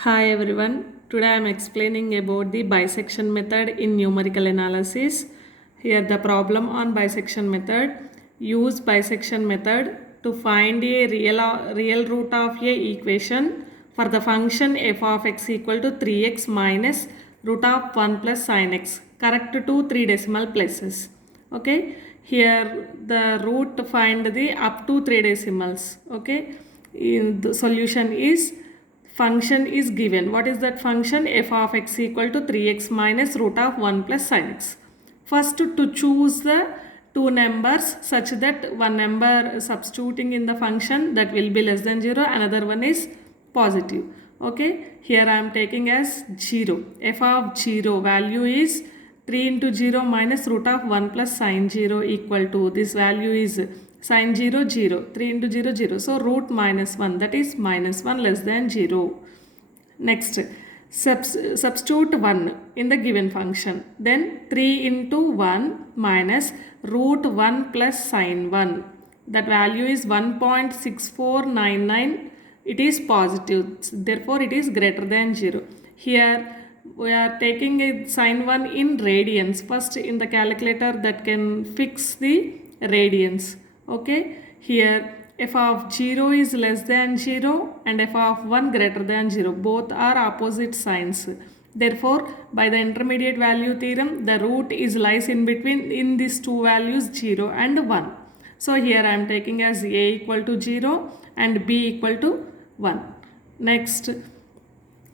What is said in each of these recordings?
Hi everyone. Today I am explaining about the bisection method in numerical analysis. Here the problem on bisection method. Use bisection method to find a real root of a equation for the function f of x equal to 3x minus root of 1 plus sin x. Correct to 3 decimal places. Okay. Here the root find the up to 3 decimals. Okay. The solution is function is given. What is that function? F of x equal to 3x minus root of 1 plus sin x. First to choose the two numbers such that one number substituting in the function that will be less than 0, another one is positive. Okay, here I am taking as 0. F of 0 value is 3 into 0 minus root of 1 plus sin 0 equal to, this value is sin 0 0, 3 into 0 0, so root minus 1, that is minus 1 less than 0. Next, substitute 1 in the given function, then 3 into 1 minus root 1 plus sin 1, that value is 1.6499, it is positive, therefore it is greater than 0. Here we are taking a sin 1 in radians. First in the calculator that can fix the radians. Okay, here f of 0 is less than 0 and f of 1 greater than 0. Both are opposite signs. Therefore, by the intermediate value theorem, the root is lies in between in these two values 0 and 1. So here I am taking as a equal to 0 and b equal to 1. Next,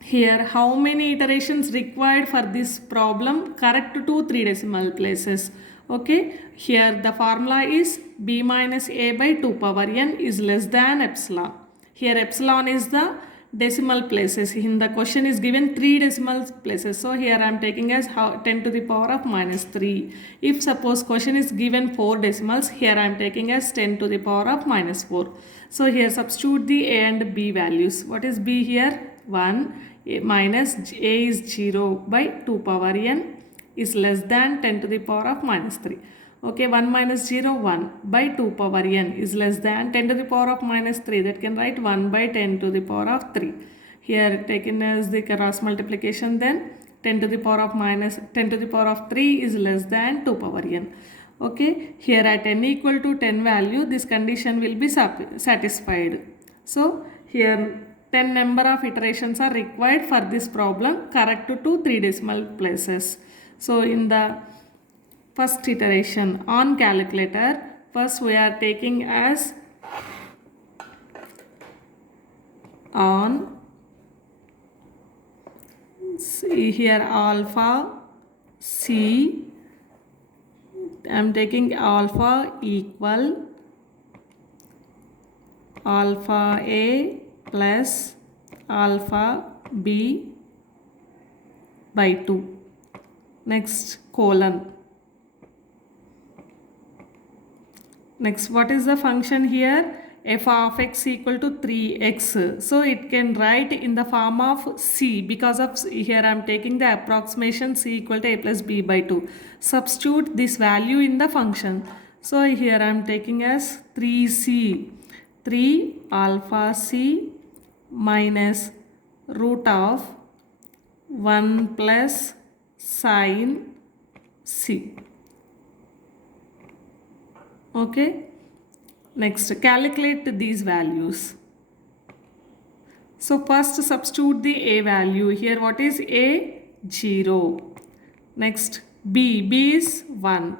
here how many iterations required for this problem? Correct to 3 decimal places. Okay, here the formula is b minus a by 2 power n is less than epsilon. Here epsilon is the decimal places. In the question is given 3 decimal places. So here I am taking as 10 to the power of minus 3. If suppose question is given 4 decimals, here I am taking as 10 to the power of minus 4. So here substitute the a and b values. What is b here? 1 minus a is 0 by 2 power n is less than 10 to the power of minus 3. Okay, 1 minus 0, 1 by 2 power n is less than 10 to the power of minus 3. That can write 1 by 10 to the power of 3. Here taken as the cross multiplication, then 10 to the power of minus 10 to the power of 3 is less than 2 power n. Okay, here at n equal to 10 value, this condition will be satisfied. So here 10 number of iterations are required for this problem, correct to 3 decimal places. So in the first iteration on calculator, first we are taking as on, see here alpha c, I am taking alpha equal alpha a plus alpha b by 2. Next colon. Next, what is the function here? F of x equal to 3x. So it can write in the form of c, because of here I am taking the approximation c equal to a plus b by 2. Substitute this value in the function. So here I am taking as 3c, 3 alpha c minus root of 1 plus sin c. Okay, next calculate these values. So first substitute the a value. Here what is a? 0. Next b is 1.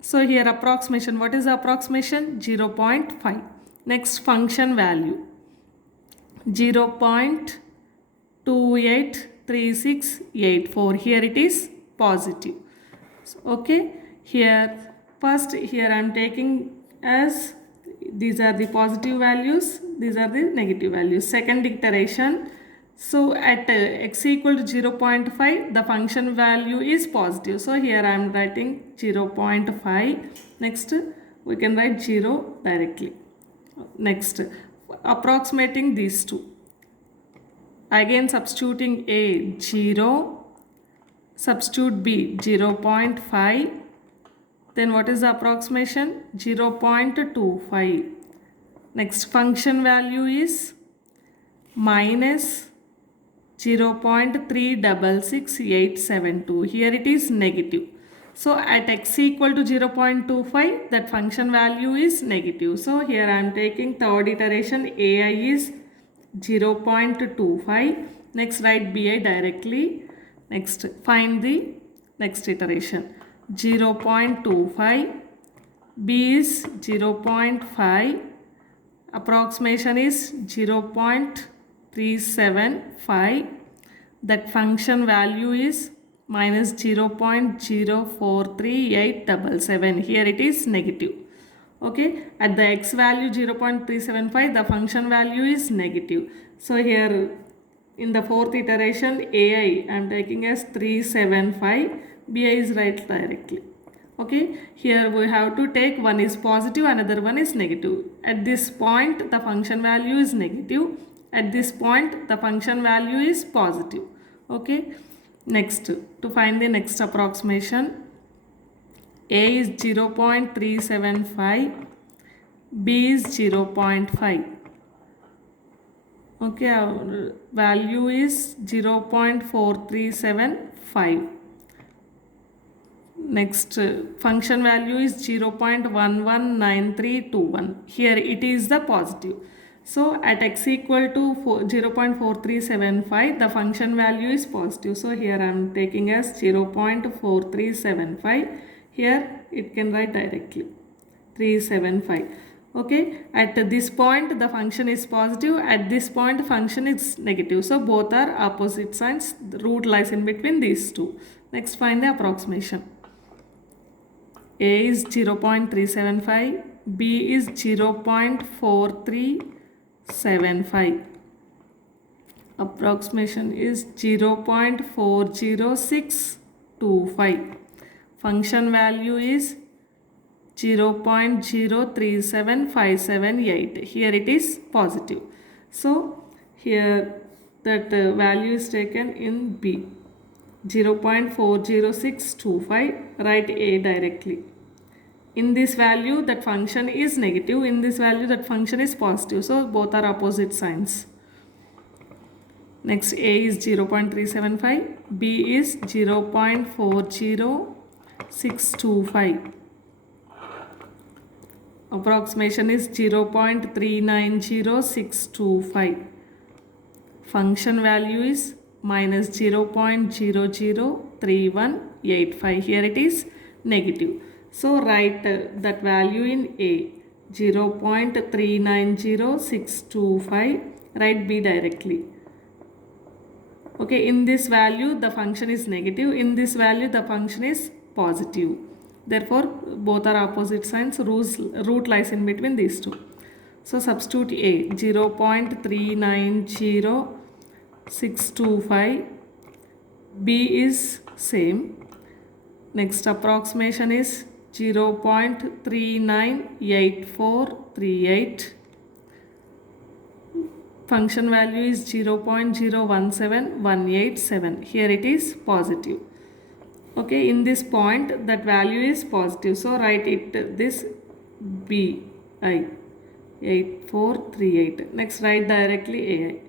So here approximation, what is the approximation? 0.5. Next function value 0.283684. Here it is positive. Okay, here first here I am taking as these are the positive values, these are the negative values. Second iteration, so at x equal to 0.5 the function value is positive, so here I am writing 0.5. Next we can write 0 directly. Next, approximating these two, again substituting a 0, substitute b 0.5, then what is the approximation? 0.25. Next function value is minus 0.366872. Here it is negative. So at x equal to 0.25, that function value is negative. So here I am taking third iteration, ai is 0.25. Next write bi directly. Next find the next iteration, 0.25, b is 0.5, approximation is 0.375. That function value is minus 0.043877. Here it is negative. Okay, at the x value 0.375, the function value is negative. So here in the fourth iteration, ai I am taking as 375, bi is right directly. Okay, here we have to take one is positive, another one is negative. At this point the function value is negative, at this point the function value is positive. Okay, next to find the next approximation, a is 0.375, b is 0.5. Okay, our value is 0.4375. Next function value is 0.119321. Here it is the positive. So at x equal to 0.4375, the function value is positive. So here I am taking as 0.4375. Here it can write directly 375. Okay, at this point the function is positive, at this point function is negative. So both are opposite signs. The root lies in between these two. Next find the approximation. A is 0.375, B is 0.4375. Approximation is 0.40625. Function value is 0.037578. Here it is positive. So here that value is taken in B. 0.40625, write a directly. In this value that function is negative, in this value that function is positive. So both are opposite signs. Next a is 0.375, b is 0.40625. Approximation is 0.390625. Function value is minus 0.003185. Here it is negative. So write that value in A, 0.390625. Write B directly. Okay, in this value the function is negative, in this value the function is positive. Therefore both are opposite signs. Root lies in between these two. So substitute A, 0.390625, B is same. Next approximation is 0.398438. Function value is 0.017187. Here it is positive. Okay, in this point that value is positive. So write it this B I 8438. Next write directly AI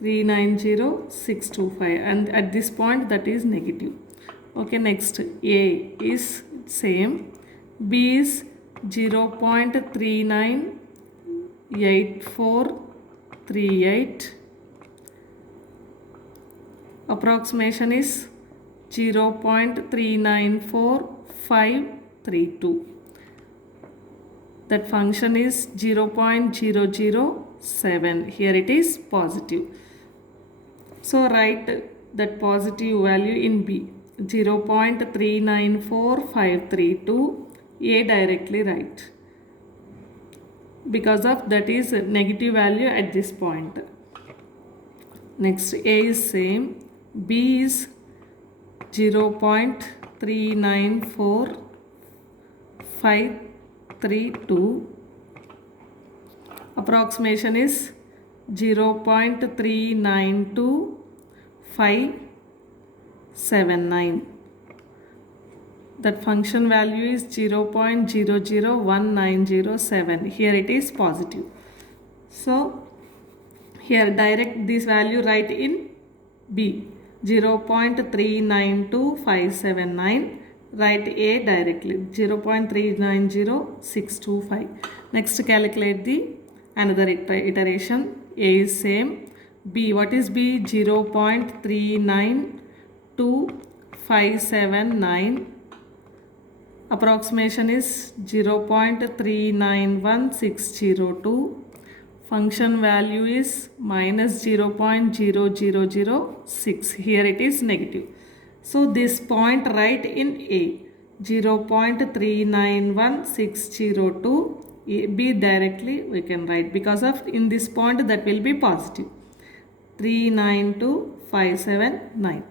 390625, and at this point that is negative. Okay, next A is same, B is 0.398438. Approximation is 0.394532. That function is 0.007. Here it is positive. So write that positive value in B, 0.394532. A directly write, because of that is negative value at this point. Next A is same, B is 0.39452. Approximation is 0.392579. That function value is 0.001907. Here it is positive. So here direct this value write in B 0.392579. Write A directly 0.390625. Next calculate the another iteration. A is same. B, what is B? 0.392579. Approximation is 0.391602. Function value is minus 0.0006. Here it is negative. So this point write in A 0.391602. B directly we can write because of in this point that will be positive 392579.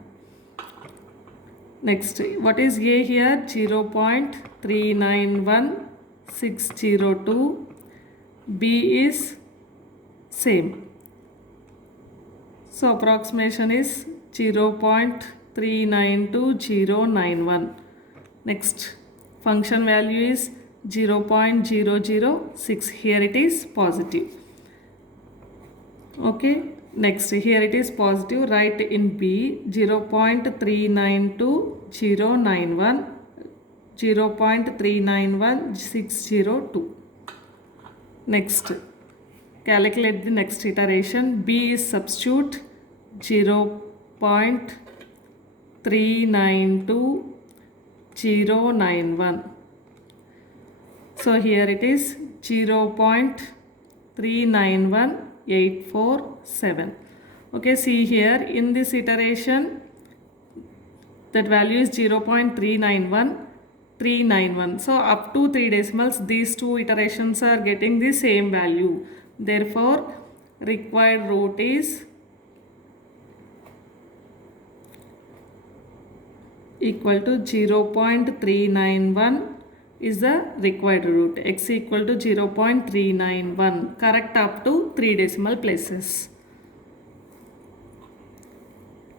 Next, what is A here? 0.391602. B is same. So approximation is 0.392091. Next, function value is 0.006. Here it is positive. Okay. Next, here it is positive. Write in B 0.392091, 0.391602. Next, calculate the next iteration. B is substitute 0.392091. So here it is 0.391847. Okay, see here in this iteration that value is 0.391391. So up to 3 decimals these two iterations are getting the same value. Therefore required root is equal to 0.391 is the required root. X equal to 0.391. Correct up to 3 decimal places.